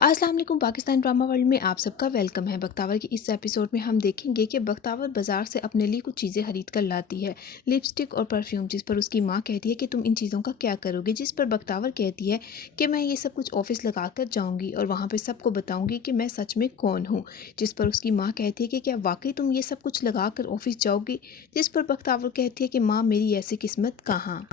अस्सलाम वालेकुम। Pakistan drama world में आप सबका वेलकम है। बख्तावर की इस एपिसोड में हम देखेंगे कि बख्तावर बाज़ार से अपने लिए कुछ चीज़ें खरीद कर लाती है, लिपस्टिक और परफ्यूम, जिस पर उसकी माँ कहती है कि तुम इन चीज़ों का क्या करोगी, जिस पर बख्तावर कहती है कि मैं ये सब कुछ ऑफिस लगा कर जाऊँगी और वहाँ पर सबको बताऊँगी कि मैं सच में कौन हूँ। जिस पर उसकी माँ कहती है कि क्या वाकई तुम ये सब कुछ लगा कर ऑफिस जाओगी, जिस पर बख्तावर कहती है कि माँ मेरी ऐसी किस्मत कहाँ।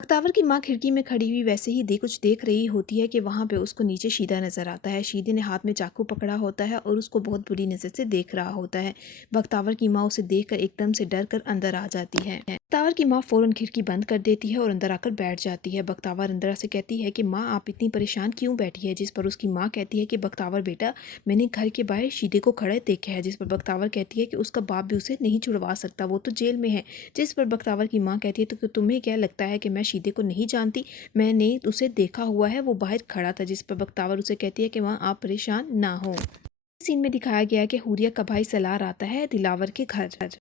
बख्तावर की माँ खिड़की में खड़ी हुई वैसे ही कुछ देख रही होती है कि वहाँ पे उसको नीचे शीदा नज़र आता है। शीदे ने हाथ में चाकू पकड़ा होता है और उसको बहुत बुरी नज़र से देख रहा होता है। बख्तावर की माँ उसे देखकर एकदम से डर कर अंदर आ जाती है। बख्तावर की माँ फ़ौरन खिड़की बंद कर देती है और अंदर आकर बैठ जाती है। बख्तावर अंदर से कहती है कि माँ आप इतनी परेशान क्यों बैठी है, जिस पर उसकी माँ कहती है कि बख्तावर बेटा, मैंने घर के बाहर शीदे को खड़े देखा है। जिस पर बख्तावर कहती है कि उसका बाप भी उसे नहीं छुड़वा सकता, वो तो जेल में है। जिस पर बख्तावर की माँ कहती है तो तुम्हें क्या लगता है कि मैं शीदे को नहीं जानती, मैंने उसे देखा हुआ है, वो बाहर खड़ा था। जिस पर बख्तावर उसे कहती है कि माँ आप परेशान ना हो। सीन में दिखाया गया है कि हुरिया का भाई सलार आता है दिलावर के घर।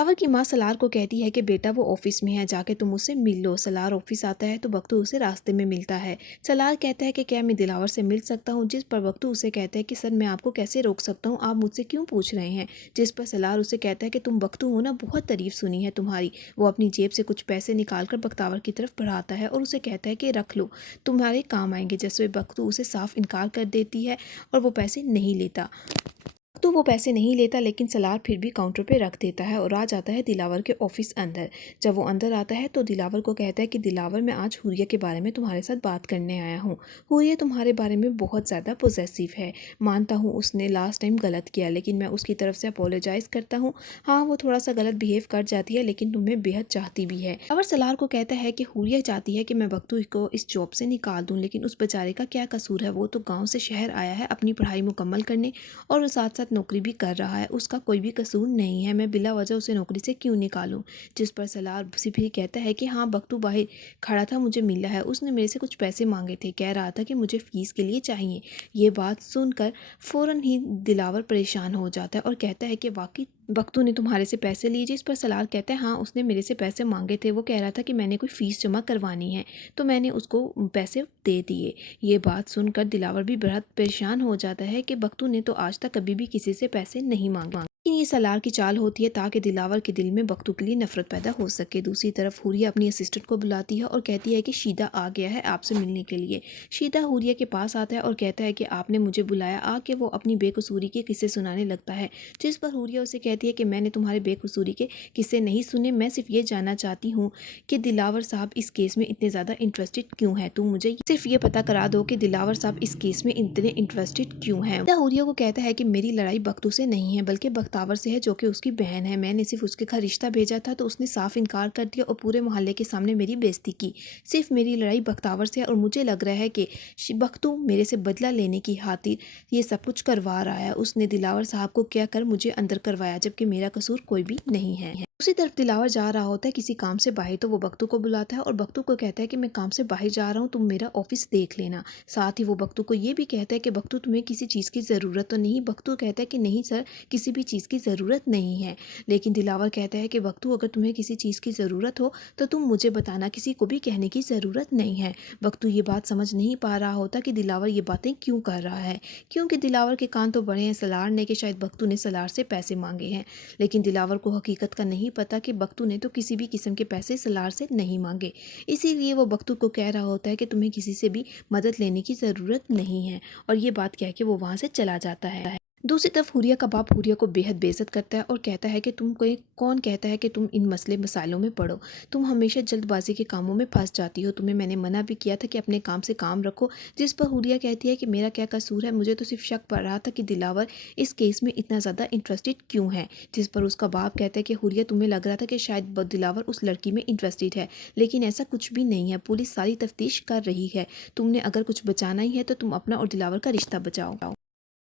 दिलावर की माँ सलार को कहती है कि बेटा वो ऑफिस में है, जाके तुम उससे मिल लो। सलार ऑफिस आता है तो बख्तू उसे रास्ते में मिलता है। सलार कहता है कि क्या मैं दिलावर से मिल सकता हूँ, जिस पर बख्तू उसे कहता है कि सर मैं आपको कैसे रोक सकता हूँ, आप मुझसे क्यों पूछ रहे हैं। जिस पर सलार उसे कहता है कि तुम बख्तू हो ना, बहुत तारीफ सुनी है तुम्हारी। वो अपनी जेब से कुछ पैसे निकाल कर बख्तावर की तरफ बढ़ाता है और उसे कहता है कि रख लो, तुम्हारे काम आएंगे। जैसे बख्तू उसे साफ इनकार कर देती है और वो पैसे नहीं लेता। तो वो पैसे नहीं लेता, लेकिन सलार फिर भी काउंटर पे रख देता है और आ जाता है दिलावर के ऑफिस अंदर। जब वो अंदर आता है तो दिलावर को कहता है कि दिलावर मैं आज हुरिया के बारे में तुम्हारे साथ बात करने आया हूँ। हुरिया तुम्हारे बारे में बहुत ज़्यादा पॉसेसिव है। मानता हूँ उसने लास्ट टाइम गलत किया, लेकिन मैं उसकी तरफ से अपोलोजाइज़ करता हूँ। हाँ वो थोड़ा सा गलत बिहेव कर जाती है, लेकिन तुम्हें बेहद चाहती भी है। और सलार को कहता है कि हुरिया चाहती है कि मैं बख्तू को इस जॉब से निकाल दूँ, लेकिन उस बेचारे का क्या कसूर है, वो तो गाँव से शहर आया है अपनी पढ़ाई मुकम्मल करने और साथ साथ नौकरी भी कर रहा है, उसका कोई भी कसूर नहीं है, मैं बिला वजह उसे नौकरी से क्यों निकालूं। जिस पर सलार सिर्फ ही कहता है कि हाँ बख्तू बाहर खड़ा था, मुझे मिला है, उसने मेरे से कुछ पैसे मांगे थे, कह रहा था कि मुझे फ़ीस के लिए चाहिए। ये बात सुनकर फ़ौरन ही दिलावर परेशान हो जाता है और कहता है कि वाकई बख्तू ने तुम्हारे से पैसे लिए। जिस पर सलार कहता है हाँ उसने मेरे से पैसे मांगे थे, वो कह रहा था कि मैंने कोई फ़ीस जमा करवानी है तो मैंने उसको पैसे दे दिए। ये बात सुनकर दिलावर भी बहुत परेशान हो जाता है कि बख्तू ने तो आज तक कभी भी किसी से पैसे नहीं मांगे। लेकिन ये सलार की चाल होती है ताकि दिलावर के दिल में बख्तू के लिए नफरत पैदा हो सके। दूसरी तरफ हुरिया अपनी असिस्टेंट को बुलाती है और कहती है कि शीदा आ गया है आपसे मिलने के लिए। शीदा हुरिया के पास आता है और कहता है कि आपने मुझे बुलाया। आके वो अपनी बेकसूरी के किस्से सुनाने लगता है। जिस पर हुरिया उसे कहती है कि मैंने तुम्हारे बेकसूरी के किस्से नहीं सुने, मैं सिर्फ ये जानना चाहती हूँ कि दिलावर साहब इस केस में इतने ज़्यादा इंटरेस्टेड क्यों है। तुम मुझे सिर्फ ये पता करा दो कि दिलावर साहब इस केस में इतने इंटरेस्टेड क्यों हैं। हुरिया को कहता है कि मेरी लड़ाई बख्तू से नहीं है बल्कि बख्तावर से है, जो कि उसकी बहन है। मैंने सिर्फ उसके घर रिश्ता भेजा था तो उसने साफ इनकार कर दिया और पूरे मोहल्ले के सामने मेरी बेइज्जती की। सिर्फ मेरी लड़ाई बख्तावर से है और मुझे लग रहा है कि बख्तू मेरे से बदला लेने की खातिर ये सब कुछ करवा रहा है। उसने दिलावर साहब को क्या कर मुझे अंदर करवाया, जबकि मेरा कसूर कोई भी नहीं है। उसी तरफ दिलावर जा रहा होता है किसी काम से बाहर, तो वो बख्तू को बुलाता है और बख्तू को कहता है कि मैं काम से बाहर जा रहा हूँ, तुम मेरा ऑफिस देख लेना। साथ ही वो बख्तू को ये भी कहता है कि बख्तू तुम्हें किसी चीज़ की ज़रूरत तो नहीं। बख्तू कहता है कि नहीं सर, किसी भी चीज़ की ज़रूरत नहीं है। लेकिन दिलावर कहता है कि बख्तू अगर तुम्हें किसी चीज़ की ज़रूरत हो तो तुम मुझे बताना, किसी को भी कहने की ज़रूरत नहीं है। बख्तू ये बात समझ नहीं पा रहा होता कि दिलावर ये बातें क्यों कर रहा है, क्योंकि दिलावर के कान तो बड़े हैं सलार ने कि शायद बख्तू ने सलार से पैसे मांगे हैं। लेकिन दिलावर को हकीकत का नहीं पता कि बख्तू ने तो किसी भी किस्म के पैसे सलार से नहीं मांगे। इसीलिए वो बख्तू को कह रहा होता है कि तुम्हें किसी से भी मदद लेने की ज़रूरत नहीं है, और ये बात कह के वो वहाँ से चला जाता है। दूसरी तरफ हुरिया का बाप हुरिया को बेहद बेइज्जत करता है और कहता है कि तुम कोई कौन कहता है कि तुम इन मसले मसाइलों में पड़ो, तुम हमेशा जल्दबाजी के कामों में फंस जाती हो, तुम्हें मैंने मना भी किया था कि अपने काम से काम रखो। जिस पर हुरिया कहती है कि मेरा क्या कसूर है, मुझे तो सिर्फ शक पड़ रहा था कि दिलावर इस केस में इतना ज़्यादा इंटरेस्टेड क्यों है। जिस पर उसका बाप कहता है कि हुरिया तुम्हें लग रहा था कि शायद दिलावर उस लड़की में इंटरेस्टेड है, लेकिन ऐसा कुछ भी नहीं है, पुलिस सारी तफ्तीश कर रही है, तुमने अगर कुछ बचाना ही है तो तुम अपना और दिलावर का रिश्ता बचाओ।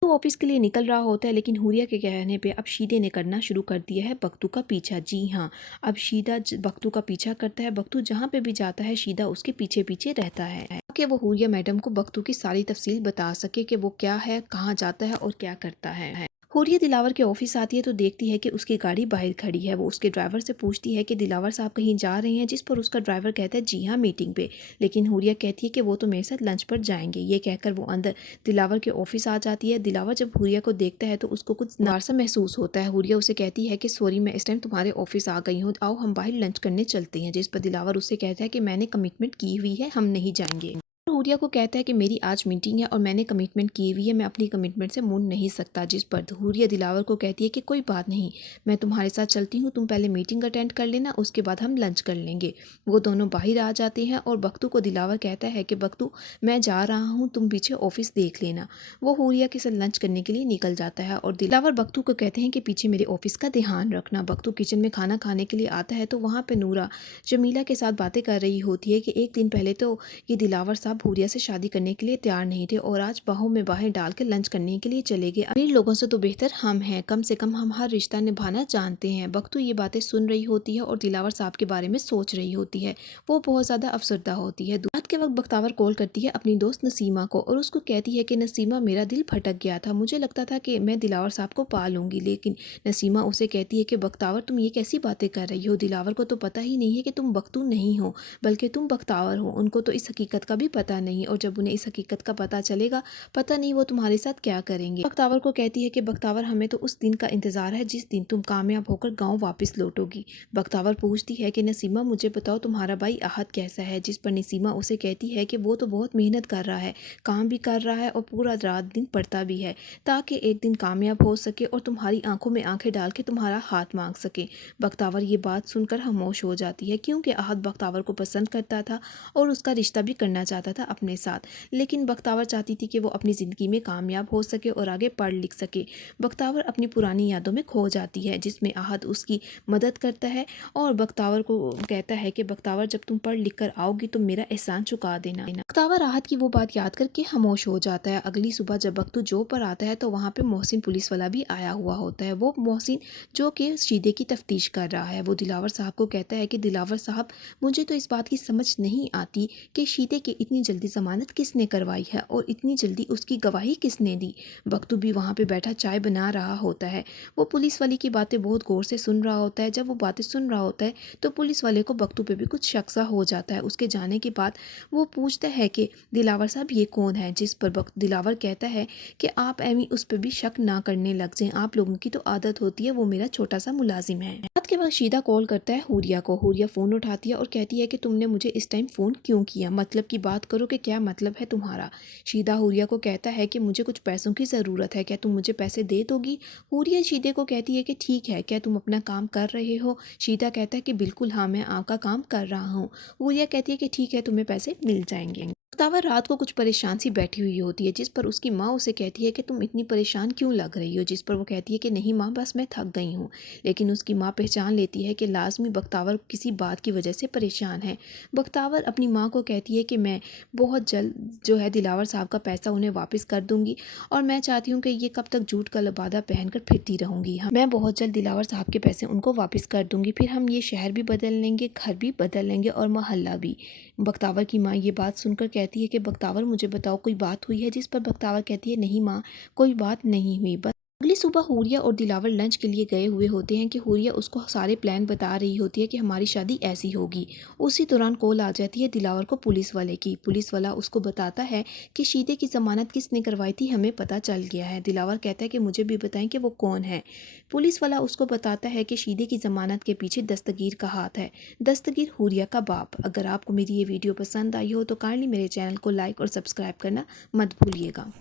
तो ऑफिस के लिए निकल रहा होता है, लेकिन हुरिया के कहने पे अब शीदे ने करना शुरू कर दिया है बख्तू का पीछा। जी हाँ, अब शीदा बख्तू का पीछा करता है। बख्तू जहाँ पे भी जाता है शीदा उसके पीछे पीछे रहता है कि वो हुरिया मैडम को बख्तू की सारी तफसील बता सके कि वो क्या है, कहाँ जाता है और क्या करता है। हुरिया दिलावर के ऑफिस आती है तो देखती है कि उसकी गाड़ी बाहर खड़ी है। वो उसके ड्राइवर से पूछती है कि दिलावर साहब कहीं जा रहे हैं, जिस पर उसका ड्राइवर कहता है जी हाँ, मीटिंग पे। लेकिन हुरिया कहती है कि वो तो मेरे साथ लंच पर जाएंगे। ये कहकर वो अंदर दिलावर के ऑफिस आ जाती है। दिलावर जब हुरिया को देखता है तो उसको कुछ नारासा महसूस होता है। हुरिया उसे कहती है कि सॉरी, मैं इस टाइम तुम्हारे ऑफिस आ गई हूँ, आओ हम बाहर लंच करने चलते हैं। जिस पर दिलावर उससे कहता है कि मैंने कमिटमेंट की हुई है, हम नहीं जाएंगे। हुरिया को कहता है कि मेरी आज मीटिंग है और मैंने कमिटमेंट की हुई है, मैं अपनी कमिटमेंट से मुड़ नहीं सकता। जिस पर हुरिया दिलावर को कहती है कि कोई बात नहीं, मैं तुम्हारे साथ चलती हूँ, तुम पहले मीटिंग अटेंड कर लेना, उसके बाद हम लंच कर लेंगे। वो दोनों बाहर आ जाते हैं और बख्तू को दिलावर कहता है कि बख्तू, मैं जा रहा हूँ, तुम पीछे ऑफिस देख लेना। वो हुरिया के साथ लंच करने के लिए निकल जाता है और दिलावर बख्तू को कहते हैं कि पीछे मेरे ऑफिस का ध्यान रखना। बख्तू किचन में खाना खाने के लिए आता है तो वहाँ पर नूरा जमीला के साथ बातें कर रही होती है कि एक दिन पहले तो ये दिलावर साहब हुरिया से शादी करने के लिए तैयार नहीं थे और आज बाहों में बाहें डाल के लंच करने के लिए चले गए। अमीर लोगों से तो बेहतर हम हैं, कम से कम हम हर रिश्ता निभाना जानते हैं। बख्तू ये बातें सुन रही होती है और दिलावर साहब के बारे में सोच रही होती है। वो बहुत ज्यादा अफसरदा होती है। रात के वक्त बख्तावर कॉल करती है अपनी दोस्त नसीमा को और उसको कहती है कि नसीमा, मेरा दिल भटक गया था, मुझे लगता था कि मैं दिलावर साहब को पा लूंगी। लेकिन नसीमा उसे कहती है कि बख्तावर, तुम ये कैसी बातें कर रही हो, दिलावर को तो पता ही नहीं है कि तुम बख्तू नहीं हो बल्कि तुम बख्तावर हो। उनको तो इस हकीकत का भी पता नहीं और जब उन्हें इस हकीकत का पता चलेगा, पता नहीं वो तुम्हारे साथ क्या करेंगे। बख्तावर को कहती है कि बख्तावर, हमें तो उस दिन का इंतजार है जिस दिन तुम कामयाब होकर गांव वापस लौटोगी। बख्तावर पूछती है कि नसीमा, मुझे बताओ तुम्हारा भाई अहद कैसा है। जिस पर नसीमा उसे कहती है कि वो तो बहुत मेहनत कर रहा है, काम भी कर रहा है और पूरा रात दिन पढ़ता भी है ताकि एक दिन कामयाब हो सके और तुम्हारी आंखों में आंखें डाल के तुम्हारा हाथ मांग सके। बख्तावर ये बात सुनकर खामोश हो जाती है क्योंकि अहद बख्तावर को पसंद करता था और उसका रिश्ता भी करना चाहता था अपने साथ। लेकिन बख्तावर चाहती थी कि वो अपनी ज़िंदगी में कामयाब हो सके और आगे पढ़ लिख सके। बख्तावर अपनी पुरानी यादों में खो जाती है जिसमें अहद उसकी मदद करता है और बख्तावर को कहता है कि बख्तावर, जब तुम पढ़ लिख कर आओगी तो मेरा एहसान चुका देना। बख्तावर अहद की वो बात याद करके खामोश हो जाता है। अगली सुबह जब बख्तू जॉब पर आता है तो वहाँ पे मोहसिन पुलिस वाला भी आया हुआ होता है। वो मोहसिन जो कि शीदे की तफ्तीश कर रहा है। वो दिलावर साहब को कहता है कि दिलावर साहब, मुझे तो इस बात की समझ नहीं आती कि शीदे की इतनी जल्दी ज़मानत किसने करवाई है और इतनी जल्दी उसकी गवाही किसने दी। बख्तू भी वहाँ पे बैठा चाय बना रहा होता है। वो पुलिस वाले की बातें बहुत गौर से सुन रहा होता है। जब वो बातें सुन रहा होता है तो पुलिस वाले को बख्तू पे भी कुछ शक सा हो जाता है। उसके जाने के बाद वो पूछता है कि दिलावर साहब, ये कौन है। जिस पर दिलावर कहता है कि आप एवं उस पर भी शक ना करने लग जाएं, आप लोगों की तो आदत होती है, वो मेरा छोटा सा मुलाजिम है। रात के वक्त शीदा कॉल करता है हुरिया को। हुरिया फ़ोन उठाती है और कहती है कि तुमने मुझे इस टाइम फ़ोन क्यों किया, मतलब की बात करो कि क्या मतलब है तुम्हारा। शीदा हुरिया को कहता है कि मुझे कुछ पैसों की ज़रूरत है, क्या तुम मुझे पैसे दे दोगी। हुरिया शीदे को कहती है कि ठीक है, क्या तुम अपना काम कर रहे हो। शीदा कहता है कि बिल्कुल हाँ, मैं आपका काम कर रहा हूँ। हुरिया कहती है कि ठीक है, तुम्हें पैसे मिल जाएंगे। बख्तावर रात को कुछ परेशान सी बैठी हुई होती है जिस पर उसकी माँ उसे कहती है कि तुम इतनी परेशान क्यों लग रही हो। जिस पर वो कहती है कि नहीं माँ, बस मैं थक गई हूँ। लेकिन उसकी माँ पहचान लेती है कि लाजमी बख्तावर किसी बात की वजह से परेशान है। बख्तावर अपनी माँ को कहती है कि मैं बहुत जल्द जो है दिलावर साहब का पैसा उन्हें वापस कर दूंगी और मैं चाहती हूँ कि ये कब तक झूठ का लबादा पहनकर फिरती रहूँगी। मैं बहुत जल्द दिलावर साहब के पैसे उनको वापस कर दूंगी, फिर हम ये शहर भी बदल लेंगे, घर भी बदल लेंगे और मोहल्ला भी। बख्तावर की माँ ये बात सुनकर कहती है कि बख्तावर, मुझे बताओ कोई बात हुई है। जिस पर बख्तावर कहती है नहीं माँ, कोई बात नहीं हुई। बस अगली सुबह हुरिया और दिलावर लंच के लिए गए हुए होते हैं कि हुरिया उसको सारे प्लान बता रही होती है कि हमारी शादी ऐसी होगी। उसी दौरान कॉल आ जाती है दिलावर को पुलिस वाले की। पुलिस वाला उसको बताता है कि शीदे की ज़मानत किसने करवाई थी, हमें पता चल गया है। दिलावर कहता है कि मुझे भी बताएं कि वो कौन है। पुलिस वाला उसको बताता है कि शीदे की ज़मानत के पीछे दस्तगीर का हाथ है, दस्तगीर हुरिया का बाप। अगर आपको मेरी ये वीडियो पसंद आई हो तो काइंडली मेरे चैनल को लाइक और सब्सक्राइब करना मत भूलिएगा।